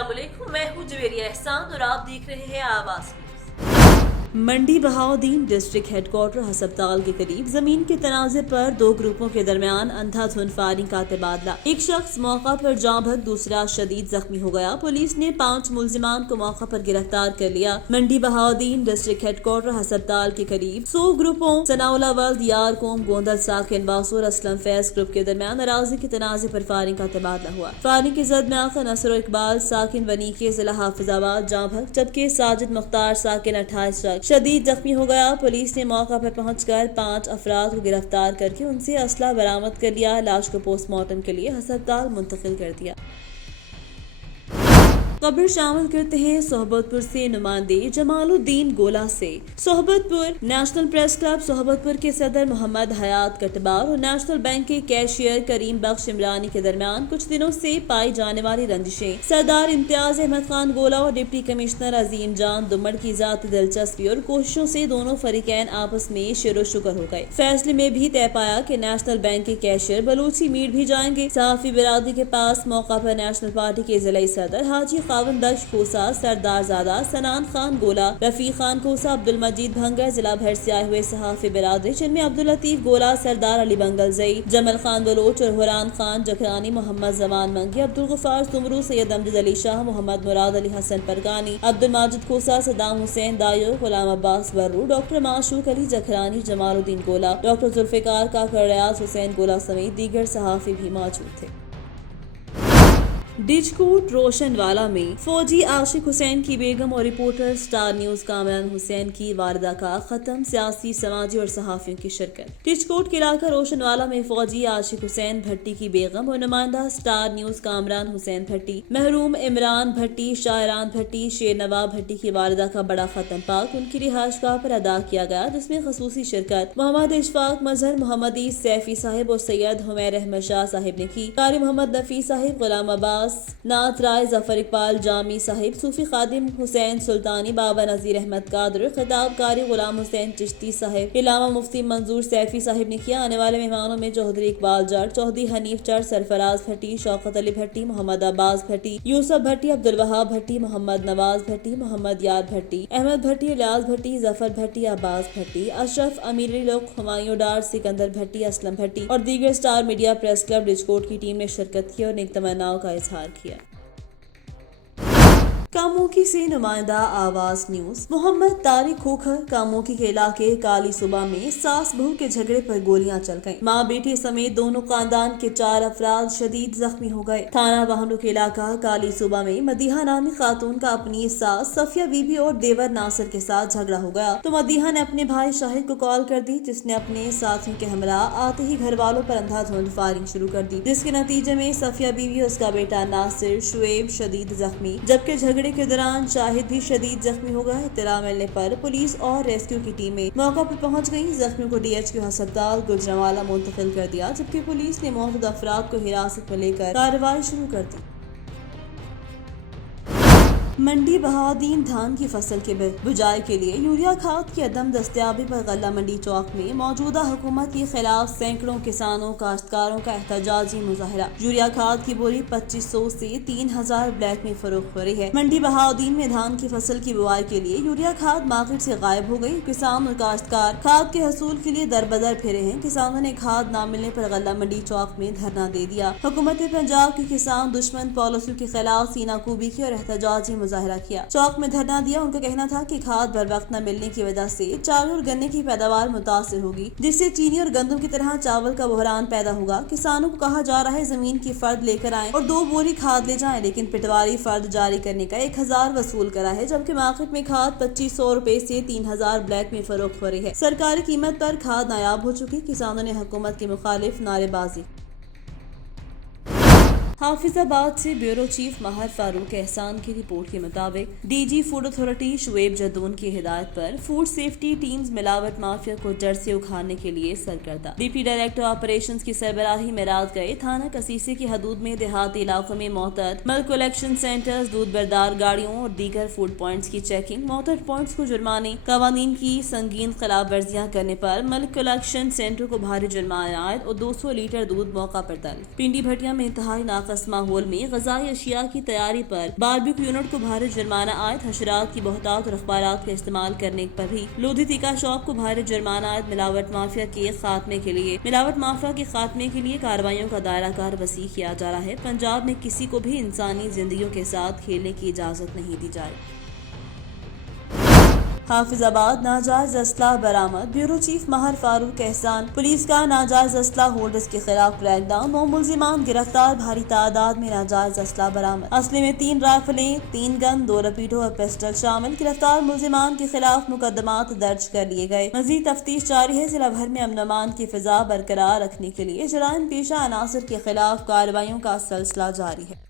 अस्सलाम वालेकुम, मैं हूँ जवेरिया एहसान और आप देख रहे हैं आवाज़ न्यूज़। मंडी बहाउद्दीन डिस्ट्रिक्ट हेडक्वार्टर हस्पताल के करीब जमीन के तनाजे पर दो ग्रुपों के दरमियान अंधाधुंध फायरिंग का तबादला। एक शख्स मौका पर जाँ भग, दूसरा शदीद जख्मी हो गया। पुलिस ने 5 मुलजिमान को मौका पर गिरफ्तार कर लिया। मंडी बहाउद्दीन डिस्ट्रिक्ट हेडक्वार्टर हस्पताल के करीब 100 ग्रुपों सनाउलावल्द, यार कोम, गोंदल, साकिन, बासुर, असलम, फैज ग्रुप के दरमियान अराजी के तनाजे पर फायरिंग का तबादला हुआ। फायरिंग की जद में आकर नसर इकबाल साकिन वनी के जिला हाफिजाबाद जाँ भग, जबकि साजिद मुख्तार साकिन 28 शदीद जख्मी हो गया। पुलिस ने मौका पर पहुंचकर 5 अफराद को गिरफ्तार करके उनसे असला बरामद कर लिया। लाश को पोस्टमार्टम के लिए अस्पताल मुंतकिल कर दिया। खबर शामिल करते हैं सोहबतपुर से नुमाइंदे जमालुद्दीन गोला से। Sohbatpur national press club Sohbatpur के सदर मोहम्मद हयात कटबार और नेशनल बैंक के कैशियर करीम बख्श इमरानी के दरमियान कुछ दिनों से पाई जाने वाली रंजिशें। सरदार इम्तियाज अहमद खान गोला और डिप्टी कमिश्नर अजीम जान दुमड़ की जाती दिलचस्पी और कोशिशों से दोनों फरीकैन आपस में शेरो शुगर हो गए। फैसले में भी तय पाया कि नेशनल बैंक के कैशियर बलूची मीट भी जाएंगे। सहाफी बिरादरी के पास मौका पर नेशनल पार्टी के जिला सदर हाजी खावंदश खोसा, सरदार जादा, सनान खान गोला, रफीक खान खोसा, अब्दुल मजीद भंगर, जिला भर से आए हुए सहाफी बिरादरी जिनमें अब्दुल लतीफ गोला, सरदार अली बंगल जई, जमल खान बलोच और हुरान खान जखरानी, मोहम्मद जमान मंगी, अब्दुल गफार सुमरू, सैयद अमजद अली शाह, मोहम्मद मुराद अली हसन परगानी, अब्दुल माजिद खोसा, सदाम हुसैन दायो, गुलाम अब्बास बर्रू, डॉक्टर माशूक अली जखरानी, जमालुद्दीन गोला, डॉक्टर जुल्फिकार काकर, रियाज हुसैन गोला समेत दीगर सहाफी भी मौजूद थे। डिजकोट रोशनवाला में फौजी आशिक हुसैन की बेगम और reporter star news Kamran Hussain की वारदा का खत्म, सियासी, समाजी और सहाफियों की शिरकत। डिजकोट के इलाका रोशनवाला में फौजी आशिक हुसैन भट्टी की बेगम और नुमाइंदा स्टार न्यूज कामरान हुसैन भट्टी, महरूम इमरान भट्टी, शाहरान भट्टी, शेर नवाब भट्टी की वारदा का बड़ा खत्म पाक उनकी रिहाइशगाह पर अदा किया गया, जिसमें खसूसी शिरकत मोहम्मद इशफाक मजहर, मोहम्मद सैफी साहिब और सैयद हुमैर अहमद शाह साहिब ने की। कारी मोहम्मद नफी साहिब, गुलाम अब्बास, नात राय, जफर इकबाल जामी साहिब, सूफी खादिम हुसैन सुल्तानी, बाबा नजीर अहमद कादर, खिताब कारी गुलाम हुसैन चिश्ती साहिब, इलामा मुफ्ती मंजूर सैफी साहिब ने किया। आने वाले मेहमानों में चौधरी इकबाल जट, चौधरी हनीफ जट, सरफराज भट्टी, शौकत अली भट्टी, मोहम्मद अब्बास भट्टी, यूसुफ भट्टी, अब्दुल वहाब भट्टी, मोहम्मद नवाज भट्टी, मोहम्मद यार भट्टी, अहमद भट्टी, लियाज भट्टी, जफर भट्टी, अब्बास भट्टी, अशरफ, अमीर लोक, हुमायूं डार, सिकंदर भट्टी, असलम भट्टी और दीगर स्टार मीडिया प्रेस क्लब डिजकोट की टीम ने शिरकत की और नेक तमन्नाओं का इजहार किया। कामोकी से नुमाइंदा आवाज न्यूज। मोहम्मद तारिक खोखर कामोकी के इलाके काली सुबह में सास बहू के झगड़े पर गोलियां चल गईं। मां बेटी समेत दोनों खानदान के 4 अफराद शदीद जख्मी हो गए। थाना वाहनों के इलाका काली सुबह में मदीहा नामी खातून का अपनी सास सफिया बीबी और देवर नासिर के साथ झगड़ा हो गया तो मदीहा ने अपने भाई शाहिद को कॉल कर दी, जिसने अपने साथियों के हमरा आते ही घर वालों पर अंधाधुंध फायरिंग शुरू कर दी, जिसके नतीजे में सफिया बीबी और उसका बेटा नासिर शुएब शदीद जख्मी, जबकि झगड़े के दौरान शाहिद भी शदीद जख्मी हो गया। इत्तला मिलने पर पुलिस और रेस्क्यू की टीमें मौका पर पहुंच गईं। जख्मियों को DHQ अस्पताल गुजरांवाला मुंतकिल कर दिया, जबकि पुलिस ने मौजूद अफराद को हिरासत में लेकर कार्रवाई शुरू कर दी। मंडी बहाउद्दीन धान की फसल के बुजाई के लिए यूरिया खाद की अदम दस्तयाबी पर गल्ला मंडी चौक में मौजूदा हुकूमत के खिलाफ सैकड़ों किसानों काश्तकारों का एहतजाजी मुजाहरा। यूरिया खाद की बोरी 2500 से 3000 ब्लैक में फरोख्त हो रही है। मंडी बहाउद्दीन में धान की फसल की बुआई के लिए यूरिया खाद मार्केट से गायब हो गई। किसान और काश्तकार खाद के हसूल के लिए दरबदर फिरे हैं। किसानों ने खाद न मिलने पर गल्ला मंडी चौक में धरना दे दिया। हुकूमत पंजाब की किसान दुश्मन पॉलिसी के खिलाफ सीनाकूबी की और एहतजाजी मुजाहरा किया। चौक में धरना दिया। उनका कहना था कि खाद बर वक्त न मिलने की वजह से चावल और गन्ने की पैदावार मुतासिर होगी, जिससे चीनी और गंदम की तरह चावल का बहरान पैदा होगा। किसानों को कहा जा रहा है जमीन की फर्द लेकर आएं और 2 बोरी खाद ले जाएं, लेकिन पटवारी फर्द जारी करने का 1000 वसूल करा है, जबकि मार्केट में खाद 2500 रुपए से 3000 ब्लैक में फरोख्त हो रही है। सरकारी कीमत पर खाद नायाब हो चुकी। किसानों ने हुकूमत के मुखालिफ नारेबाजी। हाफिजाबाद से ब्यूरो चीफ महर फारूक एहसान की रिपोर्ट के मुताबिक DG food authority Shoaib Jadoon की हिदायत पर फूड सेफ्टी टीम्स मिलावट माफिया को जड़ से उखाड़ने के लिए सरगर्दा। DP डायरेक्टर ऑपरेशंस की सरबराही में रात गए थाना कसीसे की हदूद में देहाती इलाकों में मोहतद मिल्क कलेक्शन सेंटर्स, दूध बरदार गाड़ियों और दीगर फूड पॉइंट्स की चेकिंग, मोहतद पॉइंट्स को जुर्माने, कवानीन की संगीन खिलाफ वर्जियां करने पर मिल्क कलेक्शन सेंटर को भारी जुर्माना आयद और 200 लीटर दूध मौका पर तलब। पिंडी भटिया में इंतहाई ناقص ماحول میں غذائی اشیاء کی تیاری پر باربیکیو یونٹ کو بھاری جرمانہ عائد، حشرات کی بہتات اور اخبارات کا استعمال کرنے پر بھی لودھی تیکا شاپ کو بھاری جرمانہ عائد، ملاوٹ مافیا کے خاتمے کے لیے کارروائیوں کا دائرہ کار وسیع کیا جا رہا ہے۔ پنجاب میں کسی کو بھی انسانی زندگیوں کے ساتھ کھیلنے کی اجازت نہیں دی جائے۔ حافظ آباد ناجائز اسلحہ برآمد، بیورو چیف ماہر فاروق احسان۔ پولیس کا ناجائز اسلحہ ہولڈرز کے خلاف کریک ڈاؤن، 9 ملزمان گرفتار، بھاری تعداد میں ناجائز اسلحہ برآمد، اسلحے میں 3 رائفلیں، 3 گن، 2 رپیٹو اور پسٹل شامل۔ گرفتار ملزمان کے خلاف مقدمات درج کر لیے گئے، مزید تفتیش جاری ہے۔ ضلع بھر میں امن و امان کی فضا برقرار رکھنے کے لیے جرائم پیشہ عناصر کے خلاف کارروائیوں کا سلسلہ جاری ہے۔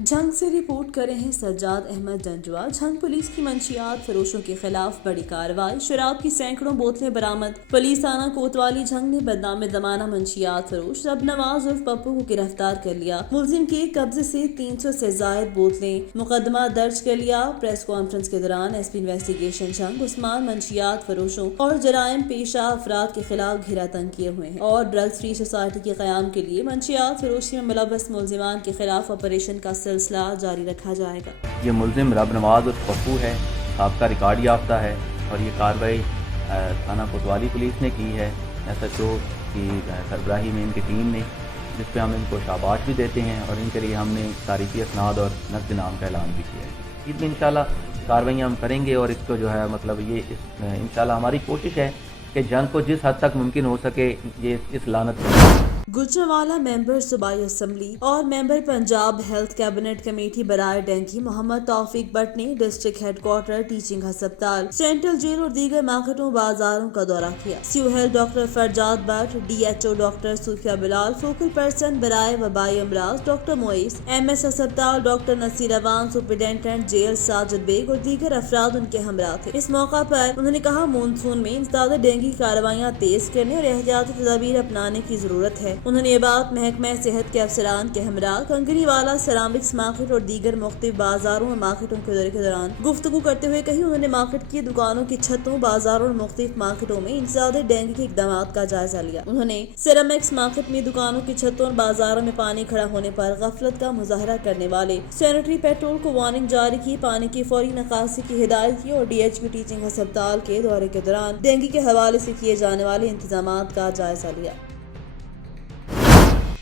جھنگ سے رپورٹ کرے ہیں سجاد احمد جنجوا۔ جھنگ پولیس کی منشیات فروشوں کے خلاف بڑی کارروائی، شراب کی سینکڑوں بوتلیں برآمد۔ پولیس تھانہ کوتوالی جھنگ نے بدنام زمانہ منشیات فروش رب نواز عرف پپو کو گرفتار کر لیا۔ ملزم کے قبضے سے 300 سے زائد بوتلیں، مقدمہ درج کر لیا۔ پریس کانفرنس کے دوران ایس پی انویسٹیگیشن جھنگ عثمان منشیات فروشوں اور جرائم پیشہ افراد کے خلاف گھیرا تنگ کیے ہوئے ہیں اور ڈرگ فری سوسائٹی کے قیام کے لیے منشیات فروشی میں ملوث ملزمان کے خلاف آپریشن کا سلسلہ جاری رکھا جائے گا۔ یہ ملزم رب نواز اور پپو ہے، سابقہ ریکارڈ یافتہ ہے اور یہ کارروائی تھانہ کوتوالی پولیس نے کی ہے، ایس ایچ او کی سربراہی میں ان کی ٹیم نے، جس پہ ہم ان کو شاباش بھی دیتے ہیں اور ان کے لیے ہم نے تاریخی اسناد اور نقد انعام کا اعلان بھی کیا ہے۔ اس میں انشاءاللہ کارروائیاں ہم کریں گے اور اس کو جو ہے یہ انشاءاللہ ہماری کوشش ہے کہ جنگ کو جس حد تک ممکن ہو سکے یہ اس لعنت گجرانوالہ ممبر صوبائی اسمبلی اور member Punjab health cabinet committee برائے ڈینگی محمد توفیق بٹ نے ڈسٹرکٹ ہیڈ کوارٹر، ٹیچنگ ہسپتال، سینٹرل جیل اور دیگر مارکیٹوں بازاروں کا دورہ کیا۔ CEO health doctor Farjad Butt, D H O doctor Sofia Bilal, focal person برائے وبائی امراض ڈاکٹر موئس، ایم ایس ہسپتال doctor Naseer Awan, superintendent jail Sajid Baig اور دیگر افراد ان کے ہمراہ تھے۔ اس موقع پر انہوں نے کہا مونسون میں انسداد ڈینگی کارروائیاں تیز کرنے اور احتیاطی تدابیر اپنانے کی ضرورت ہے۔ انہوں نے یہ بات محکمہ صحت کے افسران کے ہمراہ کنگنی والا سیرامکس مارکیٹ اور دیگر مختلف بازاروں اور مارکیٹوں کے دورے کے دوران گفتگو کرتے ہوئے کہی۔ انہوں نے مارکیٹ کی دکانوں کی چھتوں، بازاروں اور مختلف مارکیٹوں میں انسداد ڈینگی کے اقدامات کا جائزہ لیا۔ انہوں نے سیرامکس مارکیٹ میں دکانوں کی چھتوں اور بازاروں میں پانی کھڑا ہونے پر غفلت کا مظاہرہ کرنے والے سینیٹری پیٹرول کو وارننگ جاری کی، پانی کی فوری نکاسی کی ہدایت کی اور ڈی ایچ کیو ٹیچنگ ہسپتال کے دورے کے دوران ڈینگی کے حوالے سے کیے جانے والے انتظامات کا جائزہ لیا۔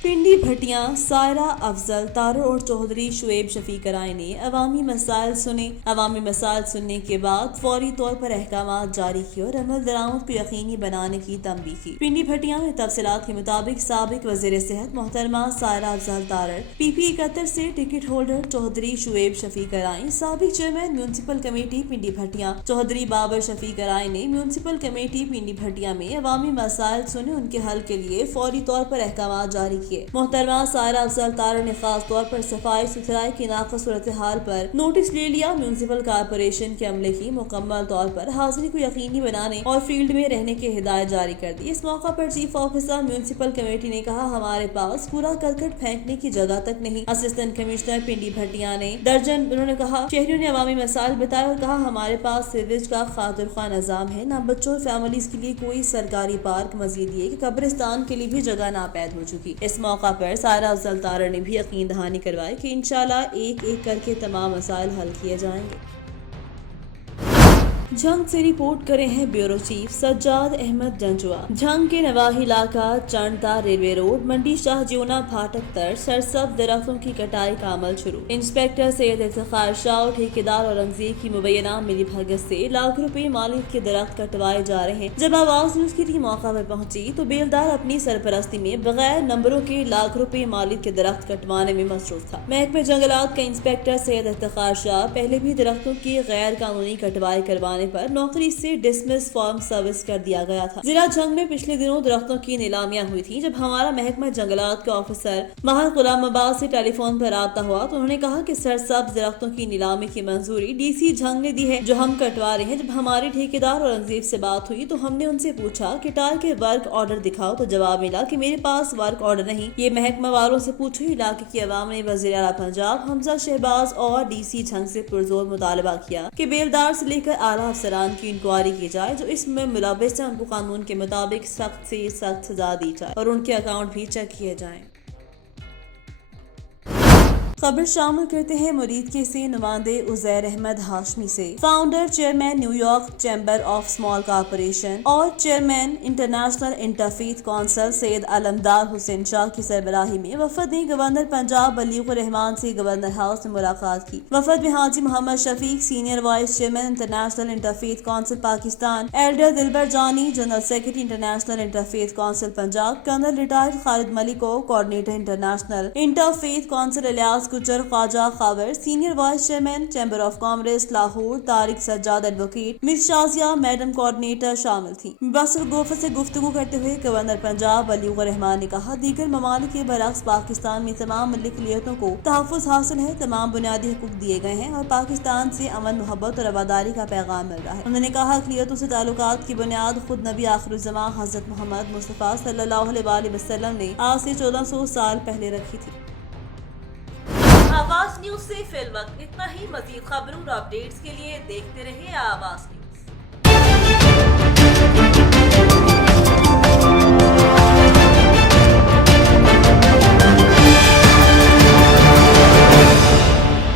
پنڈی بھٹیاں سائرہ افضل تارڑ اور چودھری شعیب شفیق رائے نے عوامی مسائل سنے۔ عوامی مسائل سننے کے بعد فوری طور پر احکامات جاری کیے اور عمل درآمد کو یقینی بنانے کی تنبیہ کی۔ پنڈی بھٹیاں میں تفصیلات کے مطابق سابق وزیر صحت محترمہ سائرہ افضل تارڑ، پی پی 71 سے ٹکٹ ہولڈر چودھری شعیب شفیق رائے، سابق chairman municipal committee Pindi Bhattian Chaudhry Babar Shafiq Rai نے میونسپل کمیٹی پنڈی بھٹیاں میں عوامی مسائل سنے، ان کے حل کے لیے فوری طور پر احکامات جاری کیے۔ محترمہ سائرہ افضل تارڑ نے خاص طور پر صفائی ستھرائی کی ناقص صورتحال پر نوٹس لے لیا۔ میونسپل کارپوریشن کے عملے کی مکمل طور پر حاضری کو یقینی بنانے اور فیلڈ میں رہنے کی ہدایت جاری کر دی۔ اس موقع پر چیف آفیسر میونسپل کمیٹی نے کہا ہمارے پاس کوڑا کرکٹ پھینکنے کی جگہ تک نہیں۔ اسسٹنٹ کمشنر پنڈی بھٹیاں نے انہوں نے کہا شہریوں نے عوامی مسائل بتائے اور کہا ہمارے پاس سیویج کا خاطر خواہ نظام ہے، نہ بچوں اور فیملیز کے لیے کوئی سرکاری پارک، مزید یہ کہ قبرستان کے لیے بھی جگہ ناپید ہو چکی۔ اس موقع پر سائرہ افضل تارڑ نے بھی یقین دہانی کروائی کہ انشاءاللہ ایک ایک کر کے تمام مسائل حل کیے جائیں گے۔ جھنگ سے رپورٹ کرے ہیں بیورو چیف سجاد احمد جنجوا۔ جھنگ کے نواحی علاقہ چنڈتا ریلوے روڈ، منڈی شاہ جیونا پھاٹک تر سرسبز درختوں کی کٹائی کا عمل شروع۔ انسپیکٹر سید افتخار شاہ اور ٹھیکیدار اورنگزیب کی مبینہ ملی بھگت سے لاکھ روپے مالیت کے درخت کٹوائے جا رہے ہیں۔ جب آواز نیوز کی ٹیم موقع پر پہنچی تو بیلدار اپنی سرپرستی میں بغیر نمبروں کے لاکھ روپے مالیت کے درخت کٹوانے میں مصروف تھا۔ محکمہ جنگلات کا انسپیکٹر سید افتخار شاہ پہلے بھی درختوں کی غیر قانونی کٹوائی کروانے پر نوکری سے ڈسمس فارم سروس کر دیا گیا تھا۔ ضلع جھنگ میں پچھلے دنوں درختوں کی نیلامیاں ہوئی تھی۔ جب ہمارا محکمہ جنگلات کے آفیسر ماہر غلام عباس سے ٹیلی فون پر رابطہ ہوا تو انہوں نے کہا کہ سرسبز درختوں کی نیلامی کی منظوری ڈی سی جھنگ نے دی ہے جو ہم کٹوا رہے ہیں۔ جب ہمارے ٹھیکیدار اورنگزیب سے بات ہوئی تو ہم نے ان سے پوچھا کہ ٹال کے ورک آرڈر دکھاؤ تو جواب ملا کہ میرے پاس ورک آرڈر نہیں، یہ محکمہ والوں سے پوچھو۔ علاقے کی عوام نے وزیر اعلیٰ پنجاب حمزہ شہباز اور ڈی سی جھنگ سے پرزور مطالبہ کیا کہ بیلدار سے لے کر اعلیٰ افسران کی انکوائری کی جائے جو اس میں ملوث ہیں، ان کو قانون کے مطابق سخت سے سخت سزا دی جائے اور ان کے اکاؤنٹ بھی چیک کیے جائیں۔ खबर शामिल करते हैं मुरीदके से नुमाइंदे उजैर अहमद हाशमी से। Founder chairman New York chamber of small corporation और chairman international interfaith council Syed Alamdar Hussain Shah की सरबराही में वफद ने गवर्नर पंजाब बलीगुर रहमान से गवर्नर हाउस में मुलाकात की। वफद में Haji Mohammad Shafiq senior vice chairman international interfaith council Pakistan, elder Dilbar Jani general secretary international interfaith council Punjab, colonel retired Khalid मलिको coordinator international interfaith council Ilyas Gujjar Khawaja Khawar senior vice chairman chamber of commerce Lahore, Tariq Sajjad advocate, miss Shazia madam coordinator शामिल थी। Mubashar gopher से गुफ्तगू करते हुए गवर्नर पंजाब बलीगुर रहमान ने कहा, दीगर ममालिक के बरक्स पाकिस्तान में तमाम अक़लियतों को तहफ़्फ़ुज़ हासिल है, तमाम बुनियादी हुकूक दिए गए हैं और पाकिस्तान से अमन, मोहब्बत और आबादारी का पैगाम मिल रहा है। उन्होंने कहा, अक़लियतों से ताल्लुकात की बुनियाद खुद नबी आखिरुज़्ज़मां हज़रत मोहम्मद मुस्तफ़ा सल्लल्लाहु अलैहि वसल्लम ने आज से 1400 साल पहले रखी थी। आवाज न्यूज से फिल वक्त इतना ही। मजीद खबरों और अपडेट्स के लिए देखते रहिए आवाज न्यूज।